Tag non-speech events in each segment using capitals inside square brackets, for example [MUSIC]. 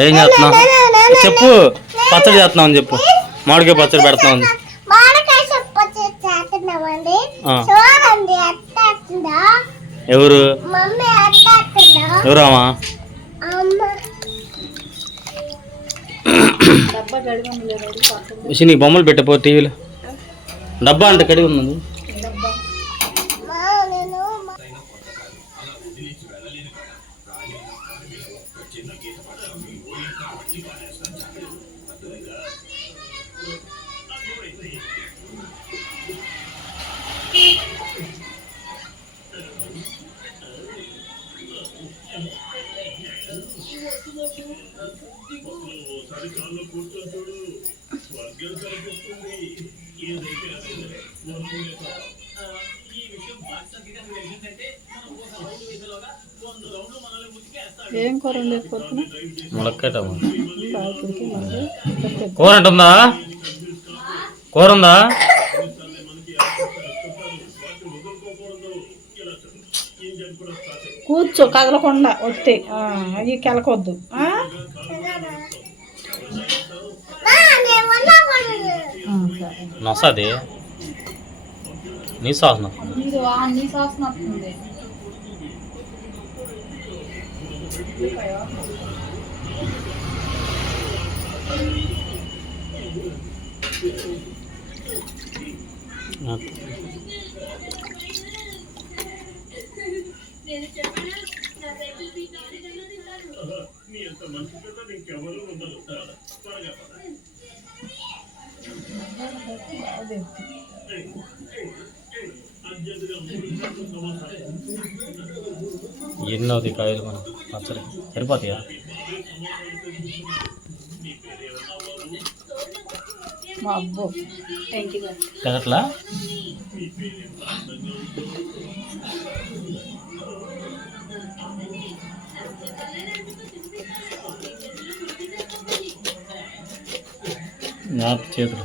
ఏం చేస్తున్నావు? చెప్పు. పచ్చడి చేస్తున్నావు అని చెప్పు. మామిడికాయ పచ్చడి పెడుతున్నావు ఎవరు? ఎవరామా? [COUGHS] నీకు బొమ్మలు పెట్టపో టీవీలో. డబ్బా అంటే కడిగి ఉన్నది. ఏం కూర ఉండేది పొద్దున? ములక్కాయ. కూర అంటుందా కూర ఉందా? కూర్చో కదలకుండా వస్తే అవి కెలకొద్దు. నొసది నీ సాస్ నీ సాస్ అదే ఎన్ని అవుతాయి కాయలు మనం పచ్చడి సరిపోతాయా? మా అబ్బో ఇంటిగా తెగట్లా నాకు చేతులు.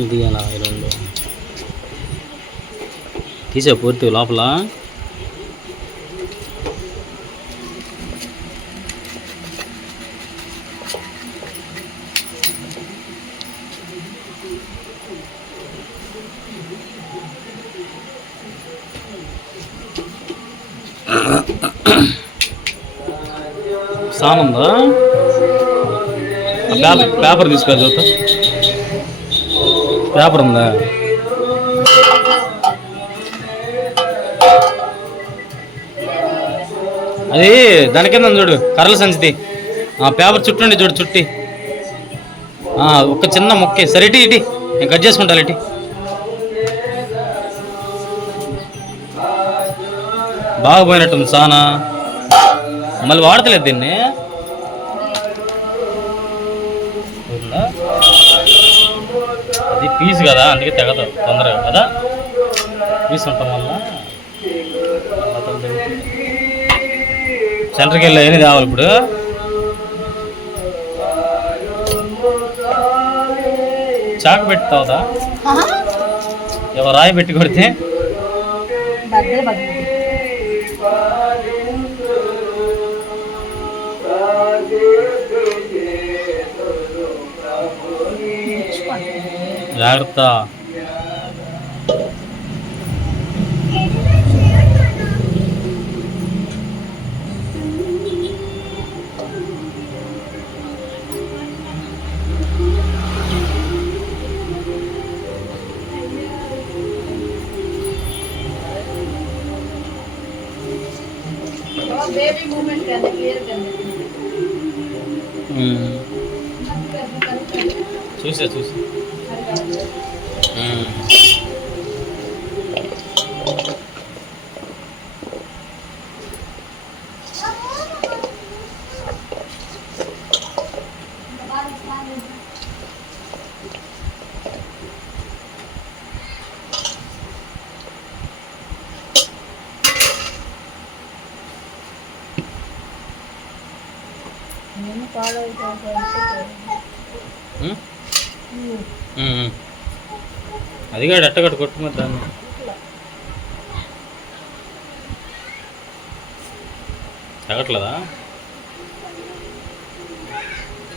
ఇది అలా ఈ రెండు తీసే పూర్తి లోపల సాన్ ఉందా పేపర్ పేపర్ తీసుకొని చూద్దాం పేపర్ ఉందా? అది దాని కింద చూడు కర్రల సంచితి ఆ పేపర్ చుట్టండి చూడు చుట్టి. ఒక చిన్న మొక్కే. సరే ఇటు నేను కట్ చేసుకుంటా ఇటు. బాగా పోయినట్టుంది సానా. మళ్ళీ వాడతలేదు దీన్ని? అది పీస్ కదా అందుకే తెగదు తొందరగా కదా? పీస్ ఉండటం వల్ల సెంటర్కి వెళ్ళి ఏది తేవాలి ఇప్పుడు? చాకు పెట్టుతావుదా ఎవరు రాయి పెట్టి కొడితే? దగ్గర బద్దలు జాగ్రత్త బేబీ మూమెంట్ కదా క్లియర్ కదా ఉమ్. Ini kalau. అది కాదు అట్టగట్టు కొట్టు మరి దాన్ని. తగ్గట్లేదా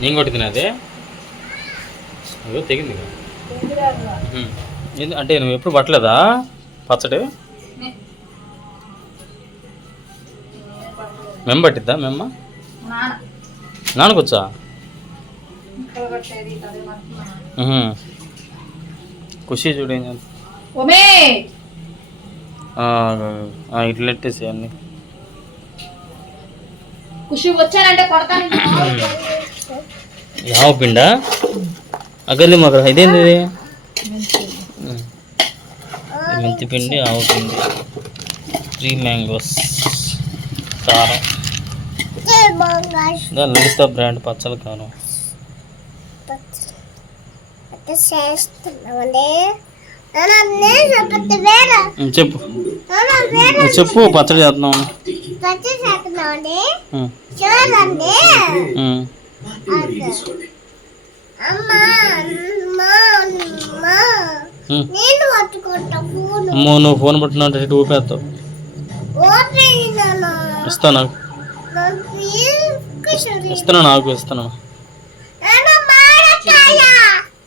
నేను కొట్టింది అదే అదో తెగింది అంటే నువ్వు ఎప్పుడు పట్టలేదా? పచ్చడి? మెమ్మ పట్టిద్దా మెమ్మ? నాన్న. ఖుషి చూడు ఏం చేస్తా- ఒమే ఆ, ఆ, ఇట్లా ఎట్టేసి అన్ని ఖుషి వచ్చానంటే కొడతాను యావ పిండా అగలి మాకు ఇదేంది ఇది ఉం. మెంతి పిండి ఆవు పిండి త్రీ మ్యాంగోస్ కారం లలిత బ్రాండ్ పచ్చల కారం చేస్తున్నామండి చెప్పు. చెప్పు పచ్చడి చేస్తున్నాం పచ్చి చేస్తున్నామండి ఉం, చూడండి. ఉం. అమ్మా నువ్వు ఫోన్ పట్టినా ఇటు ఊపేస్తావు. ఓపెన్ నాన్న. ఇస్తా నాకు. నాకు కిషోరి ఇస్తున్నా నాకు మాడకాయ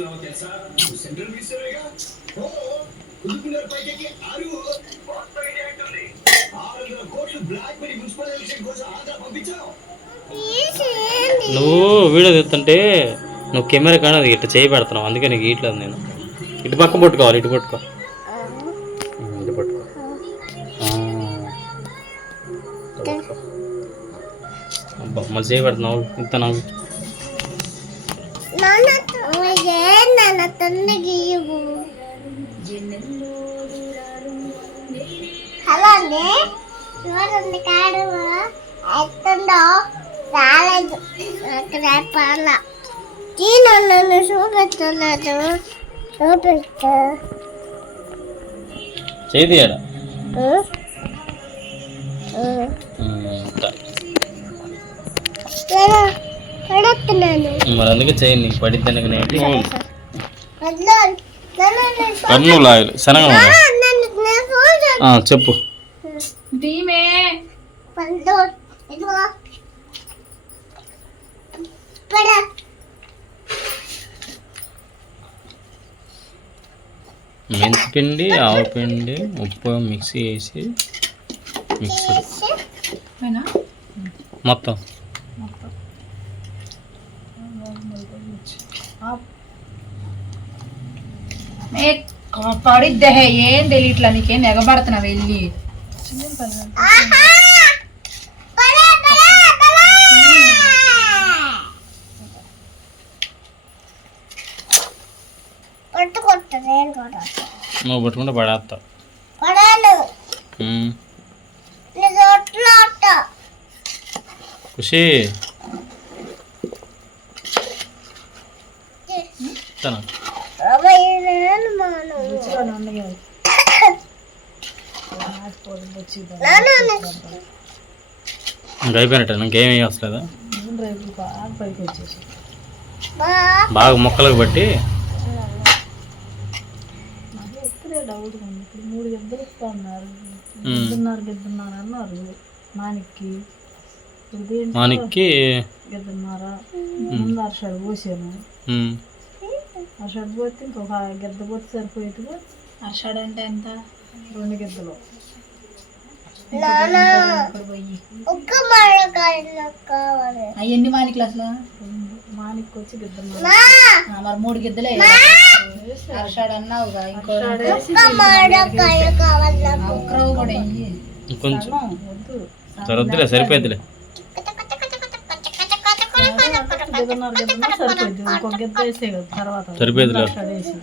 ఇంతగా తెలుసా? సెంట్రల్ మాది నువ్వు వీడియో తెస్తుంటే నువ్వు కెమెరా కానీ అది ఇట్లా చేయి పెడుతున్నావు. అందుకే నీకు ఇట్లేదు నేను. ఇటు పక్క పట్టుకోవాలి ఇటు పట్టుకో. ఇటు పట్టుకో. ఇటు పట్టుకో. అబ్బా మళ్ళీ చేయి పెడుతున్నావు. ఇంత నాకు. ನಾನು ಅವಳಿಗೆ ನನ್ನ ತಂದೆಗೆ ಹಲೋ ಅಂದ್ರೆ ಇವರೊಂದು ಕಾಡು ಅತ್ತೊಂದು ಕಾಲೇಜು ಪಾಲ ನೀನೊಂದನ್ನು ಸೂಪಿಸ್ತಲ್ಲದು ಸೂಪಿಸ್ತ ചെയ്തിയാണ് ಹ್ಞೂ మరి అందుకే చేయి నీకు పడిద్ది నేను? వద్దు. నన్ను నేను చూ- కర్నూలు ఆయిల్ శనగ చెప్పు. దీమే పండు ఇదిగో. పడ మెంతి పిండి ఆవు పిండి ఉప్పు మిక్సీ. వేసి. మిక్సీ మొత్తం. పడిద్దే ఏం తెలియట్లా నీకేం ఎగబడుతున్నావు వెళ్ళి. నువ్వు పట్టుకుంటే పడేస్తావు. ఖుషి. తన. ఇంకా అయిపోయినట్టు ఇంకేమీ బాగా మొక్కలకు బట్టి మూడు ఇద్దరు అన్నారు ఉమ్. గిద్దన్నారు గిద్దన్నారు అన్నారు మానికి మనకి గిద్దన్నారా ముందు పోసాను అరషాడు పోతే ఇంకొక గిద్ద పోతే సరిపోయేదిగా అరషాడు అంటే ఎంత? రెండు గిద్దలు. అవన్నీ మానికలు అసలు మానికి వచ్చి మా! మరి మూడు గిద్దలే. అరషాడు అన్నావుగా ఇంకో ఒక్కరవు కూడా వద్దు సరిపోద్దిలే ఐదున్నర గిద్దన్నా సరిపోద్ది ఇంకొక గిద్ద వేసే కదా తర్వాత సరిపోయేదిలే. అరషాడు వేసి.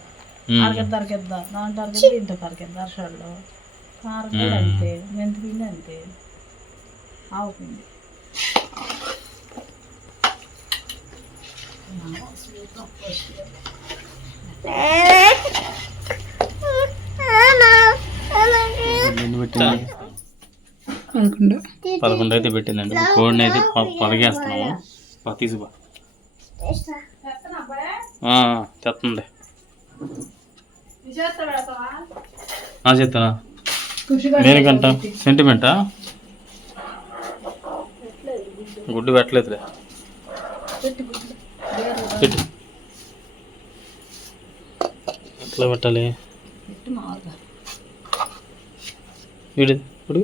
అరగిద్ద అరగిద్ద దాంట్లో అరగిద్ద ఇంట్లో అరగిద్ద అరషాడులో అంతే. మెంతి పిండి అంతే. ఆవు పిండి. పదకొండు అయితే పెట్టిందండి. కోడిని అయితే ప- పదగేస్తున్నాము పా, తీసుకో ఆ, తెస్తుంది ఆ చేస్తానా దేనికంట సెంటిమెంటా గుడ్డు పెట్టలేదులే. పెట్టు. ఎట్లా పెట్టాలి? వీడు ఇప్పుడు?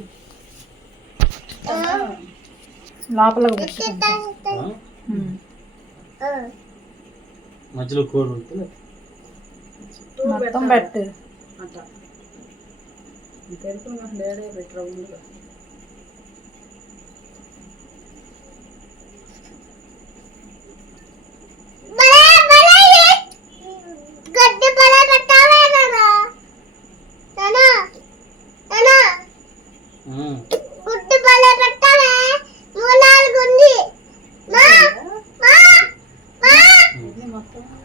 పెట్టుకుంటా మధ్యలో కోడి ఉంటుంది మొత్తం పెట్టు. లేడే పెట్టి రౌండ్గా గడ్డి పొల పెట్టావే నానా నానా నానా గుడ్డు పొల పెట్టావే మూడు నాలుగు ఉంది మా మా మా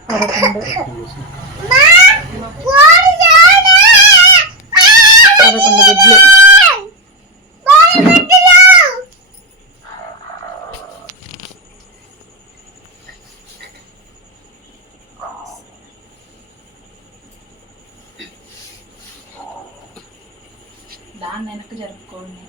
పదకొండు మా కోడి జానా పదకొండు గుడ్లు కోడి గుడ్డులు దాన్ని వెనక్కి జరుపుకోండి.